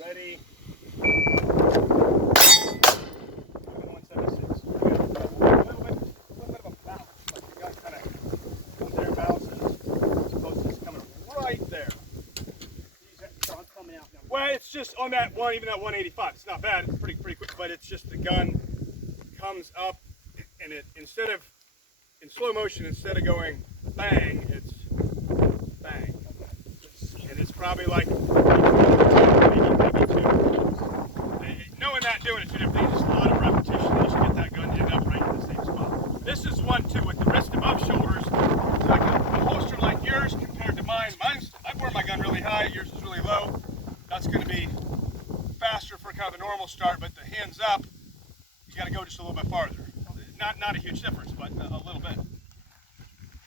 Ready. 176. A little bit of a bounce. Like the gun kind of comes there and bounces. As opposed to just coming right there. So I'm coming out now. Well, it's just on that one, even that 185. It's not bad. It's pretty quick, but it's just the gun comes up and it in slow motion, instead of going bang, it's bang. And it's probably like maybe two. Knowing that, doing it two different things, just a lot of repetition. You should get that gun to end up right in the same spot. This is one too with the wrist above shoulders. It's like a holster like yours compared to mine. I've worn my gun really high. Yours is really low. That's going to be faster for kind of a normal start, but the hands up, you got to go just a little bit farther. Not a huge difference, but a little bit.